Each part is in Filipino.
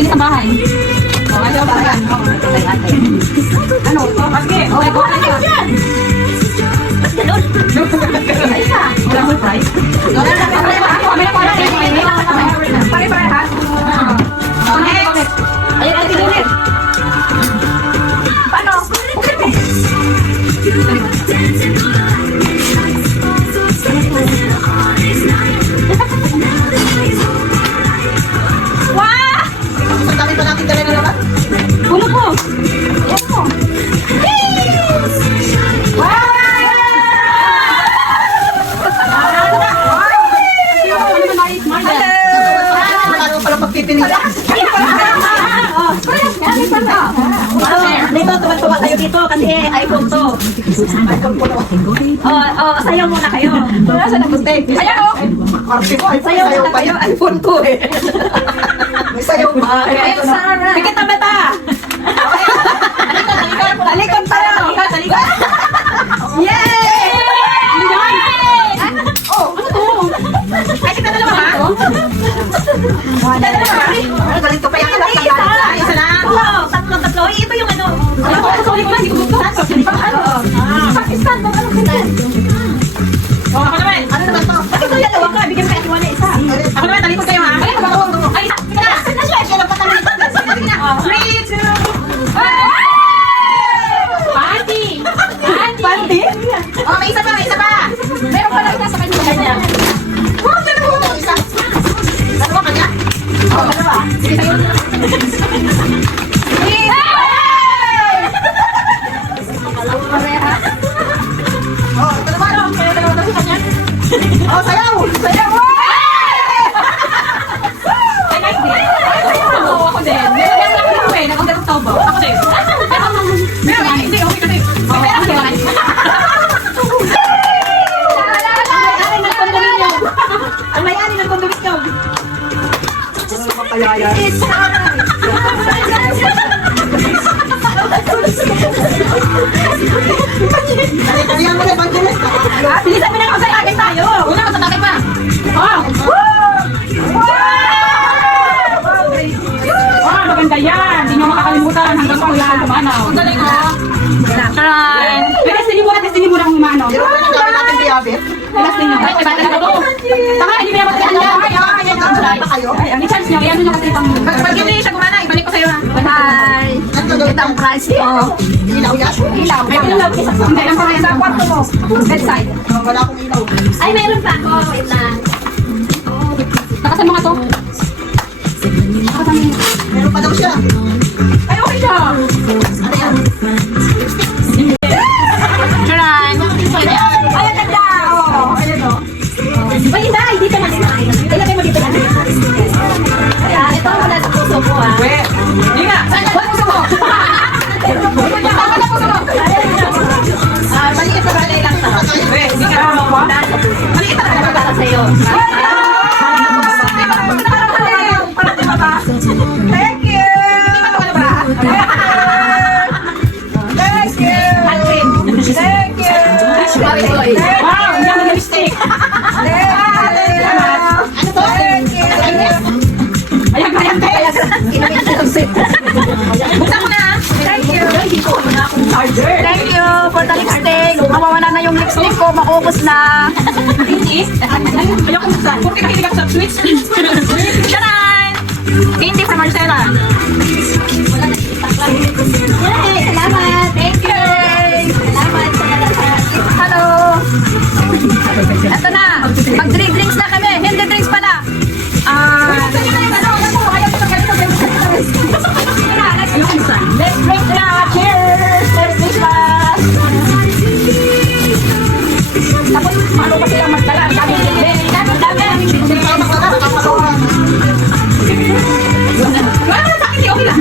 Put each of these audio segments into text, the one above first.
malinis ang bahay. Ayaw ba yan? Ano? Okay. Okay, go. Ba't ganun? Wala mo price? Pare-parehas. Okay. Ayun natin ulit. Paano? Wow! Ang dami pa natin dala na naman. Ulo po. Ayan po. Wow! Hello! Pala pagtitinig. Dito, tuwa tayo dito kasi iPhone to. iPhone po to. Sayaw muna kayo. Wala sa nag-mistake. Sayaw! Sayaw muna kayo. iPhone to eh. May sayaw ba? Pikit na bata! Talikod tayo! Talikod! Yay! Oh, ano to? Ay, kita na lang ba? Kita na lang ba? Galit ko pa yan. Isa na. Tatlo. Ito yung ano. Sorry ko lang. Hindi ko gusto. Pakistan. Ano ka na? Ako naman. Ano naman to? Bakit ito yan? Huwag ka. Bigyan mo kaya tiwala isa. Ako naman. Talikod kayo ha. Ay, isa. Na-sweat. Yan ang patalit. 3, 2, 1. Panty! Panty? Oh, may isa pa, may isa pa! Meron pa lang nasa kanya. Oh, dalawa mo isa. Dalawa kanya? Oh, dalawa. Sige, sa'yo. Oh, dalawa lang. Kaya dalawa sa kanya. Oh, sayaw! Sayaw! Ay, nice din. Ako din. Meron lang ako eh. Nag-order ko ba? Ako din. Meron, hindi. Okay ka din. Meron ka din. Ang may-ari ng kondomisyon. Ano mapayaya? Kaya mo na evangelist. Bilisan mo na ako sa tagay tayo. Una ka sa tagay pa. Wow! Wow, maganda yan. Hindi nyo makakalimutan hanggang pang lahat kumanaw. Ang galing ko. Try. Testingin mo na kung umano. Di ba na namin natin diabet? Testing nyo. Ay, bata na to. Tama, hindi mo naman tayo. Ay, ang i-charge nyo. Iyan nyo kasi pang... Pag hindi siya gumana, ibalik ko sa'yo ha. Hi. Ito ang price ko. Ilaw yan? Ilaw. May ilaw. Hindi lang pa sa kwarto mo. Bedside. Wala akong ilaw. Ay, mayroon pa ako. Wait lang. Nakasan mo nga to? Nakasan mo. Meron pa daw siya. Ay, okay siya. Ano yan? Try. Ay, ang ganda. Ayan o. Ay, hindi ka na. Ilagay mo dito na. Ayan, ito muna sa puso ko ha. Hindi nga. Wala puso mo. Tama na puso mo. Maliit na balay lang sa. Hindi ka naman mo. Maliit na balay para sa'yo. Thank you. Thank you. Thank you. Wow, ang dami ng lipstick. Ayan, buksan ko na. Thank you. Thank you for the lipstick. Mawawala na yung lipstick ko. Maubos na. Ayoko buksan. Porque kahilig ako sa sweets. Taran! Hindi from Marcela. Yay! Salamat. Thank you. Salamat sa lahat. Hello. Ito na. Mag-drinks na kami. Hindi drinks pala. Let's drink na! Cheers! Merry Christmas! Tapos, paano pa sila magdala? Dami! Wala sa akin, okay lang.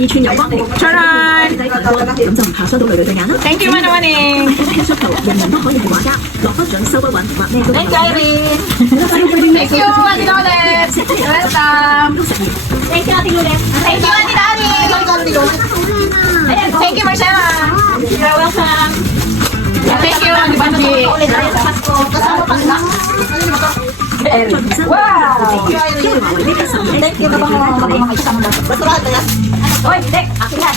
二寸有光力， Charan! 咁就唔怕傷到女女對眼啦。 Thank you, Manawaning! 睇出頭，人人都可以係畫家，落不準，收不穩，畫咩都得。 Thank you, Ate Lolet! Welcome! Thank you, Ate Lulet. Thank you, Ate Dani! Thank you, Marcella! You're welcome! Thank you, Ate Banji! Wow! Thank you, Oy, Dek! Akin yan!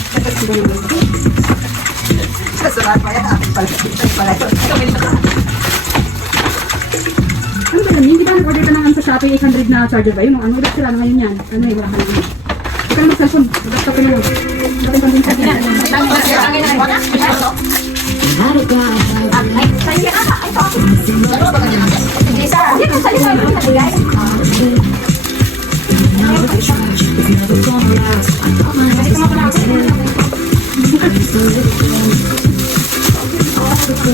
Ano ba yun? Hindi ba nag-order ka naman sa Shopee 800 na charger ba? Yung ano, ilang sila na ngayon yan? Ano yung wala ka naman? Huwag ka na mag-cellphone. Laptop ko na lang. Dapat pang din sa akin.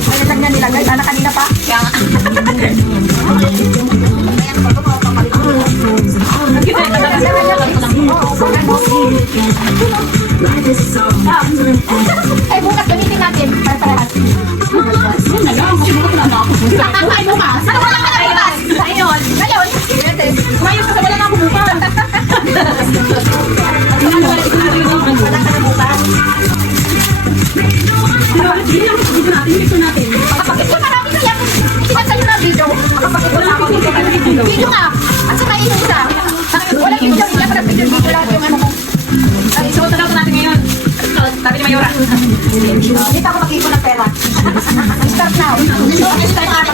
Ano lang yan nilagay? Sana kanina pa? Kaya nga. Ay, bukas gamitin natin. Para-parehas. Yun na lang. Kasi bukas wala na ako. Ay, bukas. Ano wala ka na bukas? Ngayon. Ngayon. Ngayon kasi wala na ako bukas. Wala ka na bukas. Hindi lang sa video natin. Video natin. Makapakit ko marami ko yan. Iwan sa'yo na video. Makapakit ko na ako. Video nga. At saka yung isa. Wala video. Hindi ako na-video. Video lang yung ano ko. Isuot na daw natin ngayon. Sabi ni Mayora. Dito ako mag-ipon ng pera. Start now. Start now.